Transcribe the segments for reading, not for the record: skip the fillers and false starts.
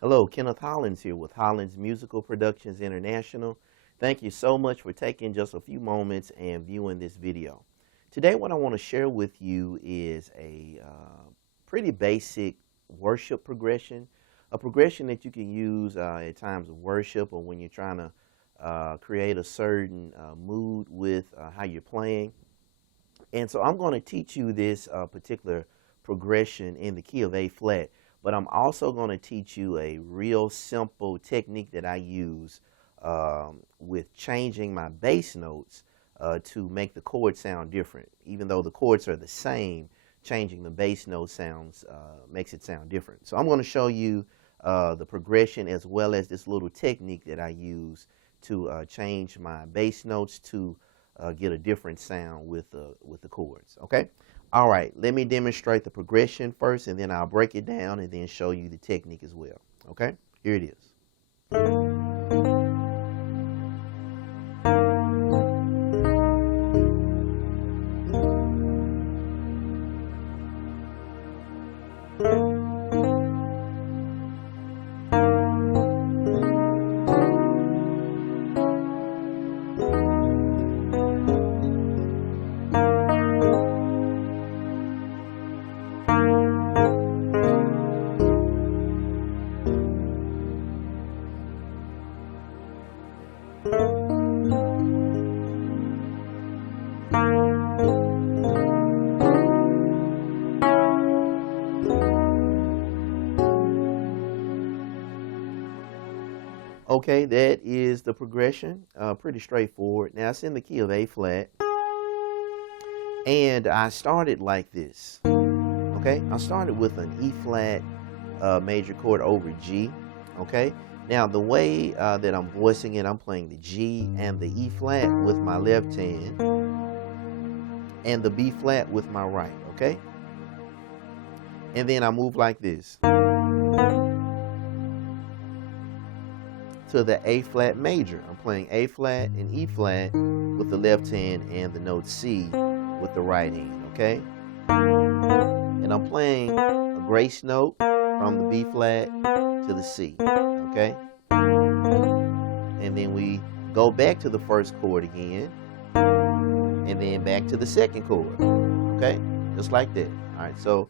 Hello, Kenneth Hollins here with Hollins Musical Productions International. Thank you so much for taking just a few moments and viewing this video. Today what I want to share with you is a pretty basic worship progression, a progression that you can use at times of worship or when you're trying to create a certain mood with how you're playing. And so I'm going to teach you this particular progression in the key of A flat, but I'm also going to teach you a real simple technique that I use with changing my bass notes to make the chord sound different. Even though the chords are the same, changing the bass note sounds makes it sound different. So I'm going to show you the progression as well as this little technique that I use to change my bass notes to get a different sound with the chords. Okay. All right. Let me demonstrate the progression first, and then I'll break it down and then show you the technique as well. Okay. Here it is. Okay, that is the progression. Pretty straightforward. Now it's in the key of A flat, and I started like this. Okay, I started with an E flat major chord over G. Okay, now the way that I'm voicing it, I'm playing the G and the E flat with my left hand, and the B flat with my right. Okay, and then I move like this to the A flat major. I'm playing A flat and E flat with the left hand and the note C with the right hand, okay? And I'm playing a grace note from the B flat to the C, okay? And then we go back to the first chord again, and then back to the second chord, okay? Just like that. All right, so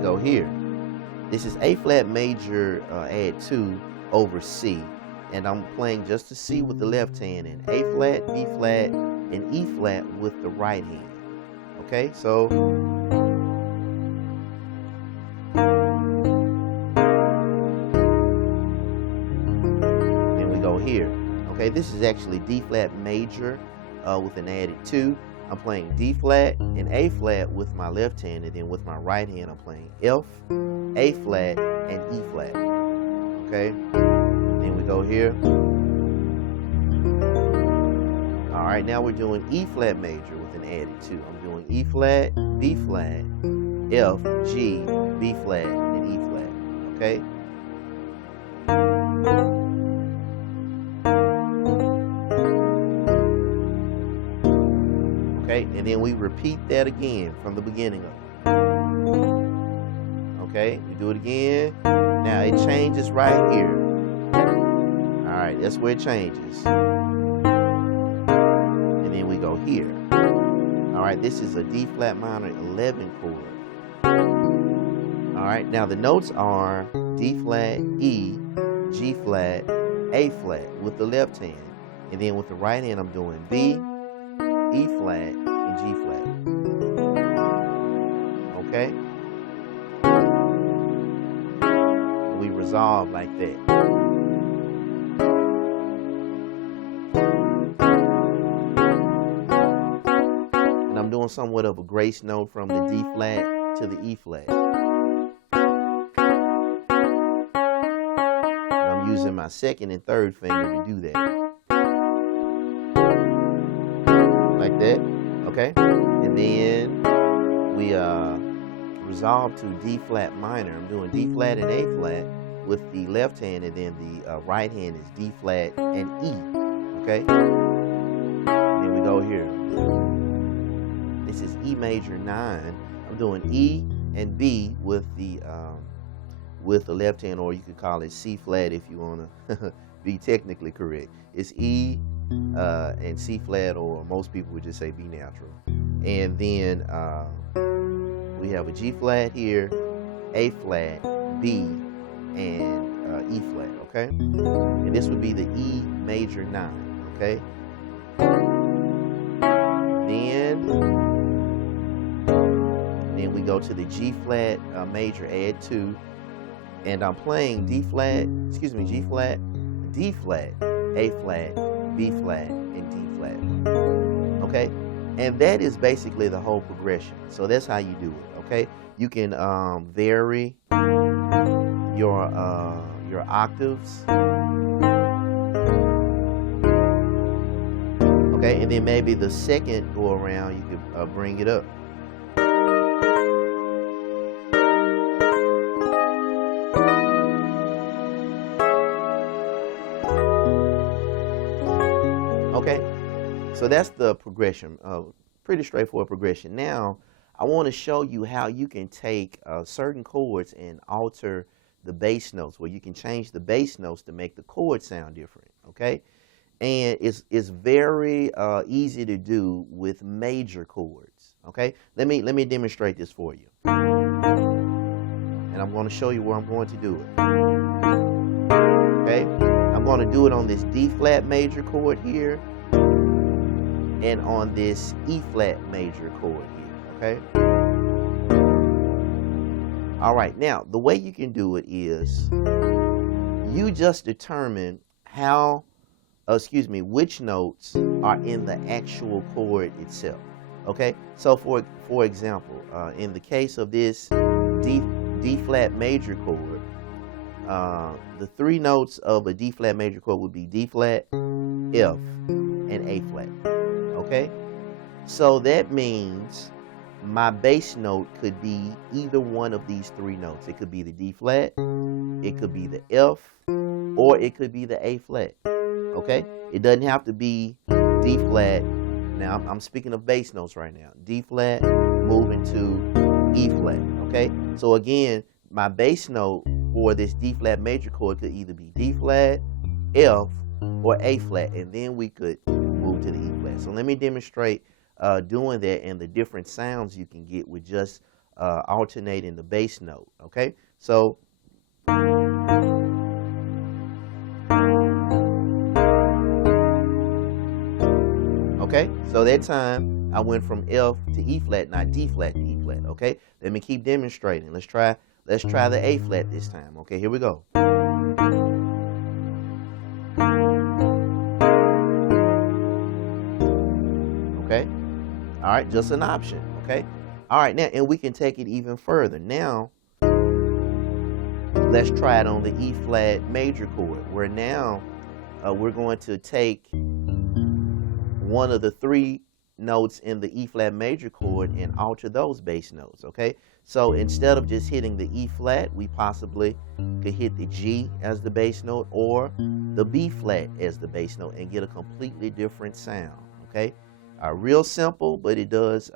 go here. This is A flat major add 2 over C, and I'm playing just the C with the left hand and A flat, B flat, and E flat with the right hand. Okay, so then we go here. Okay, this is actually D flat major with an added 2. I'm playing D flat and A flat with my left hand, and then with my right hand I'm playing F, A flat, and E flat. Okay, then we go here. All right, now we're doing E flat major with an added 2. I'm doing E flat, B flat, F, G, B flat, and E flat. Okay. Okay, and then we repeat that again from the beginning of it. Okay, we do it again. Now it changes right here. All right, that's where it changes. And then we go here. All right, this is a D flat minor 11 chord. All right, now the notes are D flat, E, G flat, A flat with the left hand. And then with the right hand I'm doing B, E flat, and G flat. Okay? We resolve like that. And I'm doing somewhat of a grace note from the D flat to the E flat. And I'm using my second and third finger to do that. Like that, okay? And then we resolve to D flat minor. I'm doing D flat and A flat with the left hand, and then the right hand is D flat and E, okay? And then we go here. This is E major 9 I'm doing E and B with the left hand, or you could call it C flat if you want to be technically correct. It's E and C flat, or most people would just say B natural. And then we have a G flat here, A flat, B, and E flat, okay? And this would be the E major 9, okay? Then we go to the G flat major, add 2, and I'm playing G flat, D flat, A flat, B flat, and D flat, okay? And that is basically the whole progression. So that's how you do it, okay? You can vary your octaves, okay? And then maybe the second go around, you could bring it up. Okay, so that's the progression, pretty straightforward progression. Now, I want to show you how you can take certain chords and alter the bass notes, where you can change the bass notes to make the chord sound different, okay? And it's very easy to do with major chords, okay? Let me demonstrate this for you. And I'm going to show you where I'm going to do it, okay? I'm going to do it on this D flat major chord here and on this E flat major chord here, okay? All right, now the way you can do it is you just determine which notes are in the actual chord itself, okay? So for example, in the case of this D flat major chord, the 3 notes of a D flat major chord would be D flat, F, and A flat, okay? So that means my bass note could be either one of these 3 notes. It could be the D flat, it could be the F, or it could be the A flat, okay? It doesn't have to be D flat. Now I'm speaking of bass notes right now. D flat moving to E flat, okay? So again, my bass note for this D flat major chord could either be D flat, F, or A flat, and then we could move to the E flat. So let me demonstrate doing that and the different sounds you can get with just alternating the bass note, okay? So okay, so that time I went from F to E flat, not D flat to E flat, okay? Let me keep demonstrating. Let's try the A flat this time, okay? Here we go. Okay? All right, just an option, okay? All right, now, and we can take it even further. Now, let's try it on the E flat major chord, where now we're going to take one of the 3 notes in the E flat major chord and alter those bass notes, okay? So instead of just hitting the E flat, we possibly could hit the G as the bass note or the B flat as the bass note and get a completely different sound, okay? Real simple, but it does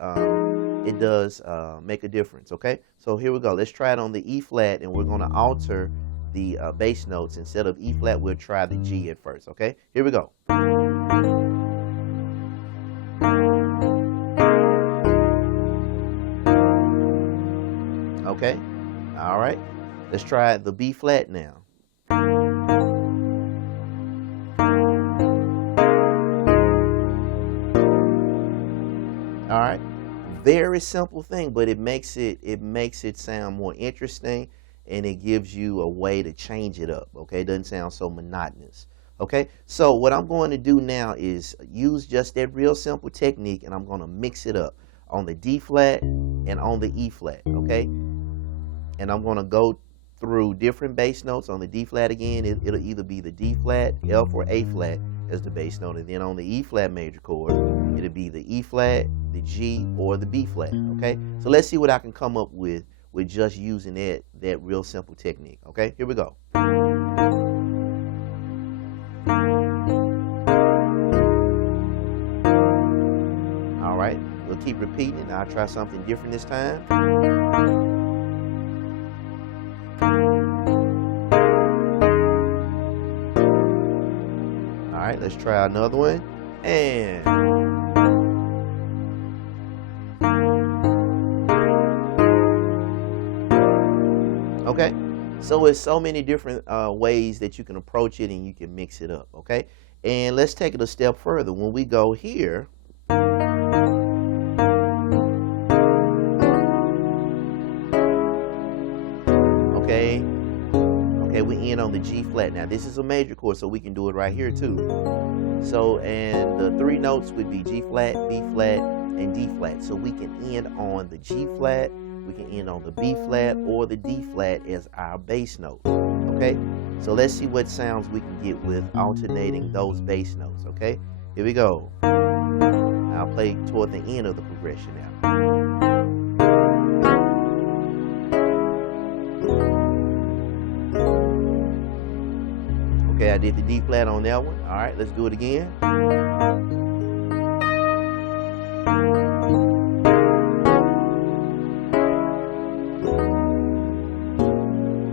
make a difference, okay? So here we go. Let's try it on the E flat, and we're going to alter the bass notes. Instead of E flat, we'll try the G at first, okay? Here we go. Okay, all right. Let's try the B flat now. All right, very simple thing, but it makes it sound more interesting, and it gives you a way to change it up. Okay, it doesn't sound so monotonous. Okay, so what I'm going to do now is use just that real simple technique, and I'm going to mix it up on the D flat and on the E flat. Okay, and I'm going to go through different bass notes. On the D flat again, it'll either be the D flat, F, or A flat as the bass note, and then on the E flat major chord, it'll be the E flat, the G, or the B flat. Okay, so let's see what I can come up with just using that real simple technique. Okay, here we go. All right, we'll keep repeating it. I'll try something different this time. All right, let's try another one. And okay, so it's so many different ways that you can approach it and you can mix it up. Okay, and let's take it a step further. When we go here, okay, we end on the G flat. Now this is a major chord, so we can do it right here too. So, and the three notes would be G flat, B flat, and D flat. So we can end on the G flat, we can end on the B flat, or the D flat as our bass note. Okay, so let's see what sounds we can get with alternating those bass notes. Okay, here we go. I'll play toward the end of the progression now. Okay, I did the D flat on that one. All right, let's do it again.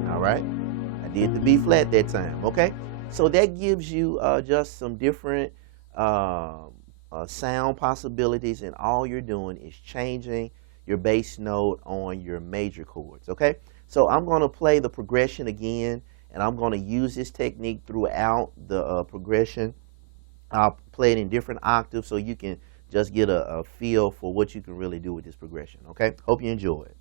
All right, I did the B flat that time. Okay, so that gives you just some different sound possibilities, and all you're doing is changing your bass note on your major chords. Okay, so I'm going to play the progression again, and I'm going to use this technique throughout the progression. I'll play it in different octaves so you can just get a feel for what you can really do with this progression. Okay, hope you enjoy it.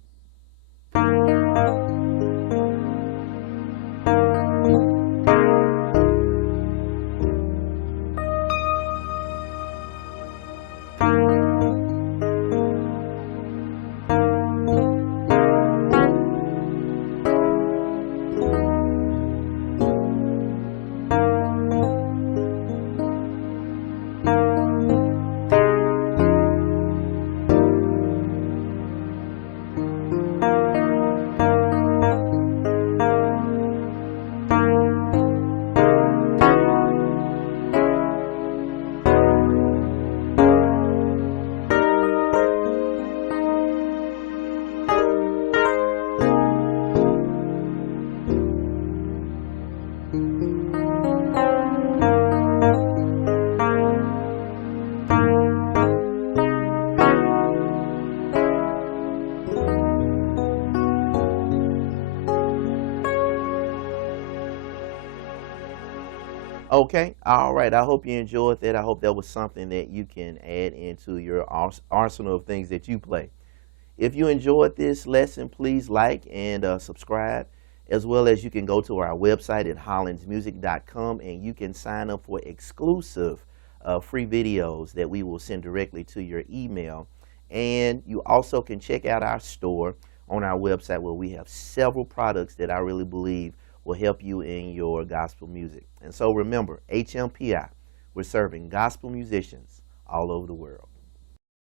Okay, all right. I hope you enjoyed that. I hope that was something that you can add into your arsenal of things that you play. If you enjoyed this lesson, please like and subscribe, as well as you can go to our website at hollandsmusic.com and you can sign up for exclusive free videos that we will send directly to your email. And you also can check out our store on our website, where we have several products that I really believe will help you in your gospel music. And so remember, HMPI, we're serving gospel musicians all over the world.